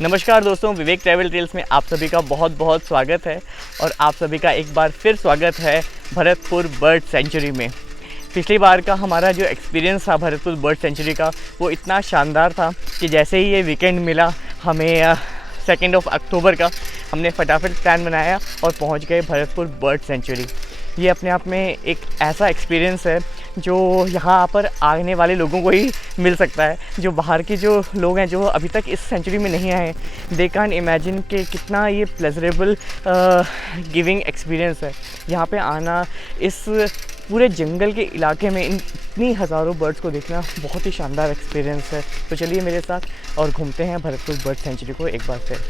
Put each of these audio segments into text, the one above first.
नमस्कार दोस्तों, विवेक travel trails में आप सभी का बहुत बहुत स्वागत है। और आप सभी का एक बार फिर स्वागत है भरतपुर बर्ड सेंचुरी में। पिछली बार का हमारा जो एक्सपीरियंस था भरतपुर बर्ड सेंचुरी का, वो इतना शानदार था कि जैसे ही ये वीकेंड मिला हमें 2 अक्टूबर का, हमने फटाफट प्लान बनाया और पहुंच गए भरतपुर बर्ड सेंचुरी। ये अपने आप में एक ऐसा एक्सपीरियंस है जो यहाँ पर आने वाले लोगों को ही मिल सकता है। जो बाहर के जो लोग हैं जो अभी तक इस सेंचुरी में नहीं आए, दे कैन इमेजिन कि कितना ये प्लेजरेबल गिविंग एक्सपीरियंस है। यहाँ पे आना, इस पूरे जंगल के इलाके में इतनी हज़ारों बर्ड्स को देखना बहुत ही शानदार एक्सपीरियंस है। तो चलिए मेरे साथ और घूमते हैं भरतपुर बर्ड सेंचुरी को एक बार फिर।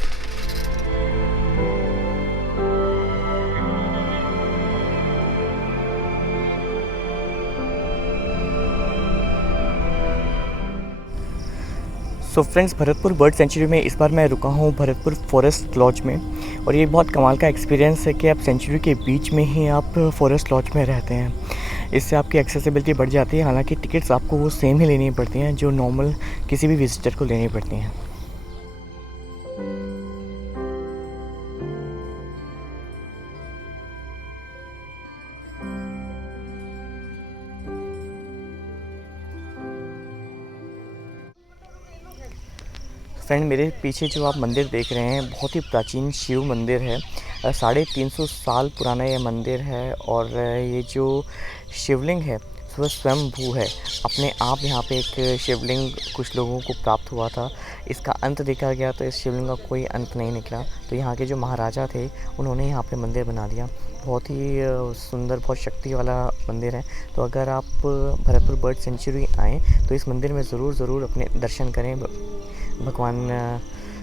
So friends, Bharatpur bird sanctuary में इस बार मैं रुका हूँ भरतपुर फॉरेस्ट लॉज में। और ये बहुत कमाल का एक्सपीरियंस है कि आप सेंचुरी के बीच में ही आप फॉरेस्ट लॉज में रहते हैं। इससे आपकी एक्सेसिबिलिटी बढ़ जाती है। हालांकि टिकट्स आपको वो सेम ही लेनी पड़ती हैं जो नॉर्मल किसी भी विजिटर को लेनी पड़ती हैं। फ्रेंड, मेरे पीछे जो आप मंदिर देख रहे हैं बहुत ही प्राचीन शिव मंदिर है। 350 साल पुराना ये मंदिर है। और ये जो शिवलिंग है वह स्वयंभू है। अपने आप यहाँ पे एक शिवलिंग कुछ लोगों को प्राप्त हुआ था। इसका अंत देखा गया तो इस शिवलिंग का कोई अंत नहीं निकला। तो यहाँ के जो महाराजा थे उन्होंने यहाँ पे मंदिर बना दिया। बहुत ही सुंदर, बहुत शक्ति वाला मंदिर है। तो अगर आप भरतपुर बर्ड सेंचुरी आएँ तो इस मंदिर में ज़रूर अपने दर्शन करें, भगवान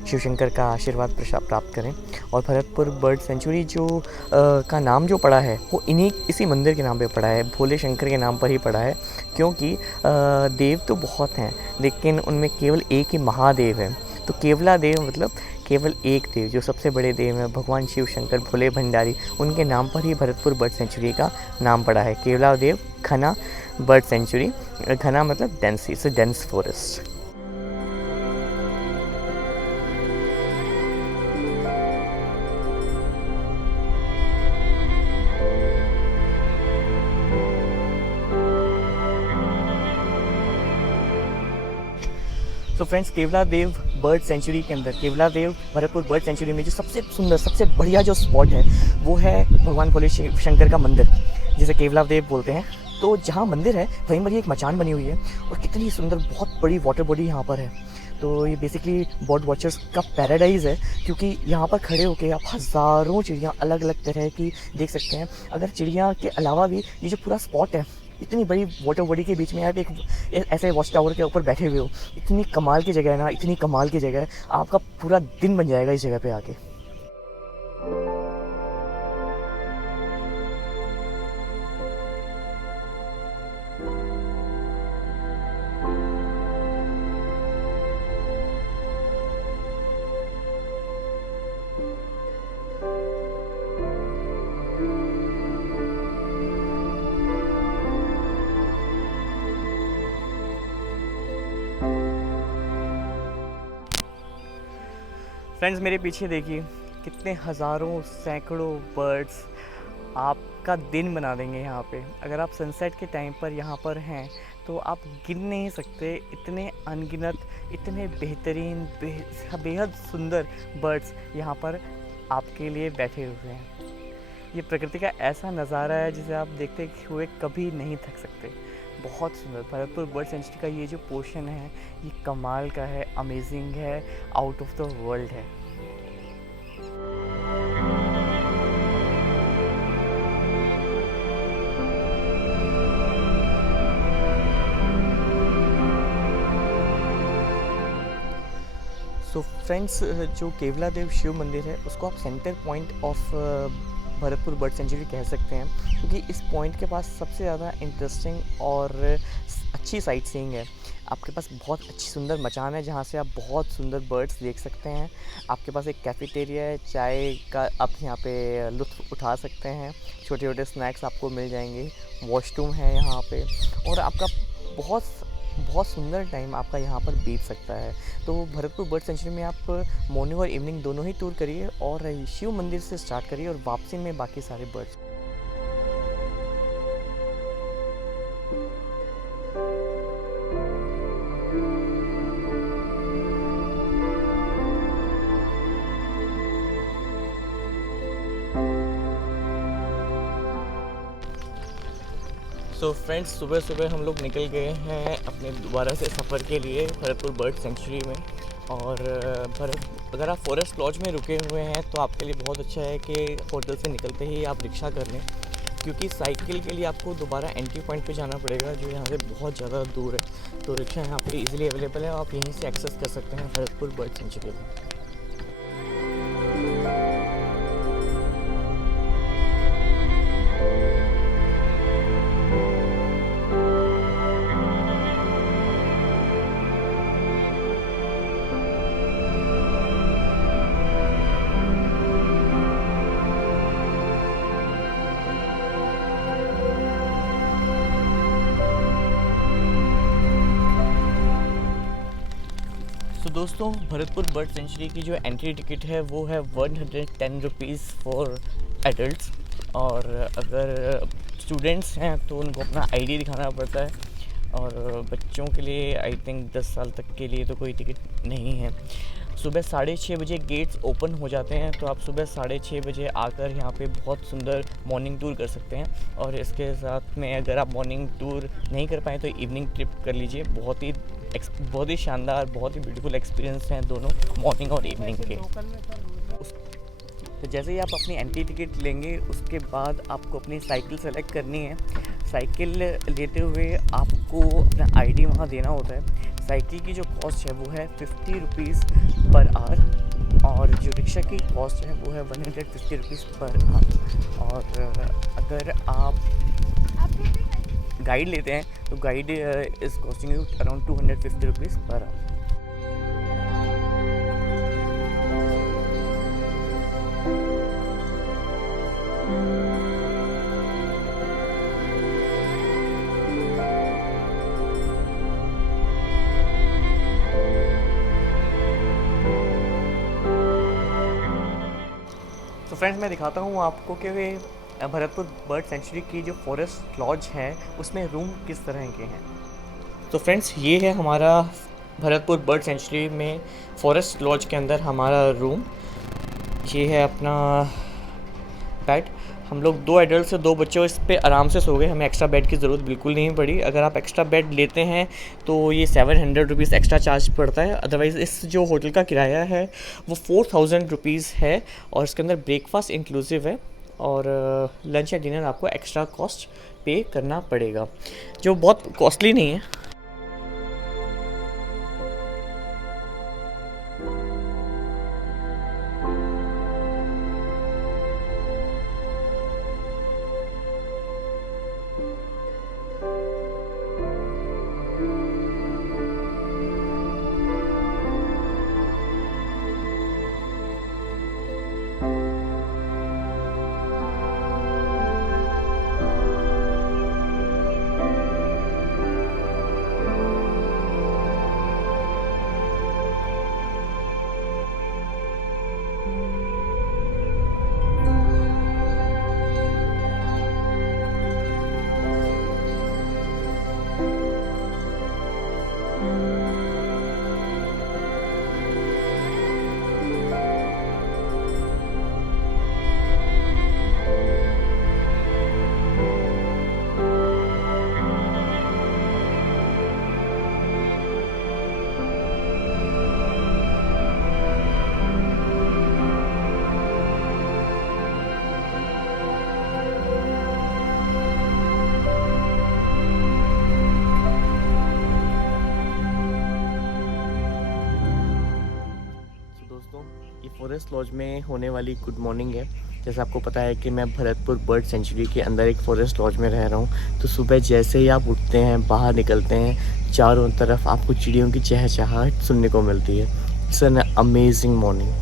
शिव शंकर का आशीर्वाद प्राप्त करें। और भरतपुर बर्ड सेंचुरी जो का नाम जो पड़ा है वो इसी मंदिर के नाम पे पड़ा है, भोले शंकर के नाम पर ही पड़ा है। क्योंकि देव तो बहुत हैं लेकिन उनमें केवल एक ही महादेव है। तो केवला देव मतलब केवल एक देव, जो सबसे बड़े देव हैं भगवान शिव शंकर भोले भंडारी, उनके नाम पर ही भरतपुर बर्ड सेंचुरी का नाम पड़ा है। केवला देव घना बर्ड सेंचुरी। घना मतलब dense, it's a dense forest. तो फ्रेंड्स, केवला देव बर्ड सेंचुरी के अंदर, केवला देव भरतपुर बर्ड सेंचुरी में जो सबसे सुंदर, सबसे बढ़िया जो स्पॉट है वो है भगवान भोले शिव शंकर का मंदिर, जिसे केवला देव बोलते हैं। तो जहाँ मंदिर है वहीं पर ही एक मचान बनी हुई है और कितनी सुंदर, बहुत बड़ी वाटर बॉडी यहाँ पर है। तो ये बेसिकली बर्ड वॉचर्स का पैराडाइज़ है। क्योंकि यहाँ पर खड़े होकर आप हज़ारों चिड़ियाँ अलग अलग तरह की देख सकते हैं। अगर चिड़िया के अलावा भी ये जो पूरा स्पॉट है, इतनी बड़ी वाटर बॉडी के बीच में आप एक ऐसे वॉच टावर के ऊपर बैठे हुए हो, इतनी कमाल की जगह है ना, इतनी कमाल की जगह है। आपका पूरा दिन बन जाएगा इस जगह पे आके। फ्रेंड्स, मेरे पीछे देखिए कितने हज़ारों सैकड़ों बर्ड्स आपका दिन बना देंगे यहाँ पे। अगर आप सनसेट के टाइम पर यहाँ पर हैं तो आप गिन नहीं सकते, इतने अनगिनत, इतने बेहतरीन, बेहद सुंदर बर्ड्स यहाँ पर आपके लिए बैठे हुए हैं। ये प्रकृति का ऐसा नज़ारा है जिसे आप देखते हुए कभी नहीं थक सकते। बहुत सुंदर भरतपुर बर्ड सेंचुरी का ये जो पोर्शन है ये कमाल का है, अमेजिंग है, आउट ऑफ द वर्ल्ड है। सो फ्रेंड्स, जो केवला देव शिव मंदिर है उसको आप centre point of Bharatpur bird sanctuary कह सकते हैं। क्योंकि इस पॉइंट के पास सबसे ज़्यादा इंटरेस्टिंग और अच्छी साइट सीइंग है। आपके पास बहुत अच्छी सुंदर मचान है जहाँ से आप बहुत सुंदर बर्ड्स देख सकते हैं। आपके पास एक कैफ़ेटेरिया है, चाय का आप यहाँ पे लुत्फ़ उठा सकते हैं। छोटे छोटे स्नैक्स आपको मिल जाएंगे। वॉशरूम है यहाँ पे और आपका बहुत बहुत सुंदर टाइम आपका यहाँ पर बीत सकता है। तो भरतपुर बर्ड सेंचुरी में आप मॉर्निंग और इवनिंग दोनों ही टूर करिए और शिव मंदिर से स्टार्ट करिए और वापसी में बाकी सारे बर्ड्स। सो फ्रेंड्स, सुबह सुबह हम लोग निकल गए हैं अपने दोबारा से सफ़र के लिए भरतपुर बर्ड सेंचुरी में। और अगर आप फॉरेस्ट लॉज में रुके हुए हैं तो आपके लिए बहुत अच्छा है कि होटल से निकलते ही आप रिक्शा कर लें, क्योंकि साइकिल के लिए आपको दोबारा एंट्री पॉइंट पे जाना पड़ेगा जो यहाँ से बहुत ज़्यादा दूर है। तो रिक्शा यहाँ पे इजीली अवेलेबल है, आप यहीं से एक्सेस कर सकते हैं भरतपुर बर्ड सेंचुरी में। तो दोस्तों, भरतपुर बर्ड सेंचुरी की जो एंट्री टिकट है वो है 110 रुपीज़ फॉर एडल्ट्स। और अगर स्टूडेंट्स हैं तो उनको अपना आईडी दिखाना पड़ता है, और बच्चों के लिए आई थिंक 10 साल तक के लिए तो कोई टिकट नहीं है। सुबह 6:30 बजे गेट्स ओपन हो जाते हैं, तो आप सुबह 6:30 बजे आकर यहाँ पे बहुत सुंदर मॉर्निंग टूर कर सकते हैं। और इसके साथ में अगर आप मॉर्निंग टूर नहीं कर पाएँ तो इवनिंग ट्रिप कर लीजिए। बहुत ही शानदार, बहुत ही ब्यूटीफुल एक्सपीरियंस हैं दोनों मॉर्निंग और इवनिंग के। तो जैसे ही आप अपनी एंट्री टिकट लेंगे उसके बाद आपको अपनी साइकिल सेलेक्ट करनी है। साइकिल लेते हुए आपको अपना आईडी वहाँ देना होता है। साइकिल की जो कॉस्ट है वो है 50 रुपीज़ पर आवर, और जो रिक्शा की कॉस्ट है वो है 150 रुपीज़ पर आवर। और अगर आप गाइड लेते हैं तो guide is costing you around 250 rupees per hour. तो फ्रेंड्स, मैं दिखाता हूँ आपको कि भरतपुर बर्ड सेंचुरी की जो फॉरेस्ट लॉज है उसमें रूम किस तरह के हैं। तो फ्रेंड्स, ये है हमारा भरतपुर बर्ड सेंचुरी में फॉरेस्ट लॉज के अंदर हमारा रूम। ये है अपना बेड। हम लोग 2 एडल्ट से 2 बच्चों इस पे आराम से सो गए, हमें एक्स्ट्रा बेड की ज़रूरत बिल्कुल नहीं पड़ी। अगर आप एक्स्ट्रा बेड लेते हैं तो ये 700 रुपीज़ एक्स्ट्रा चार्ज पड़ता है। अदरवाइज़ इस जो होटल का किराया है वो 4000 रुपीज़ है, और इसके अंदर ब्रेकफास्ट इंक्लूसिव है, और लंच या डिनर आपको एक्स्ट्रा कॉस्ट पे करना पड़ेगा, जो बहुत कॉस्टली नहीं है। दोस्तों, ये फॉरेस्ट लॉज में होने वाली गुड मॉर्निंग है। जैसे आपको पता है कि मैं भरतपुर बर्ड सेंचुरी के अंदर एक फॉरेस्ट लॉज में रह रहा हूँ। तो सुबह जैसे ही आप उठते हैं, बाहर निकलते हैं, चारों तरफ आपको चिड़ियों की चहचहाहट सुनने को मिलती है। It's an amazing morning.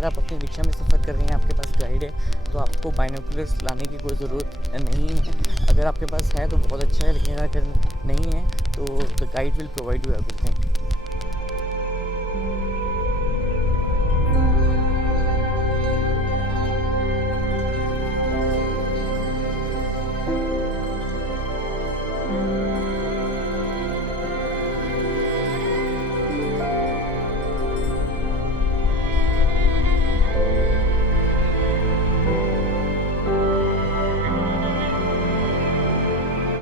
अगर आप अपनी रिक्शा में सफ़र कर रहे हैं, आपके पास गाइड है, तो आपको बाइनोकुलर्स लाने की कोई ज़रूरत नहीं है। अगर आपके पास है तो बहुत अच्छा है, लेकिन अगर नहीं है तो the guide will provide you everything.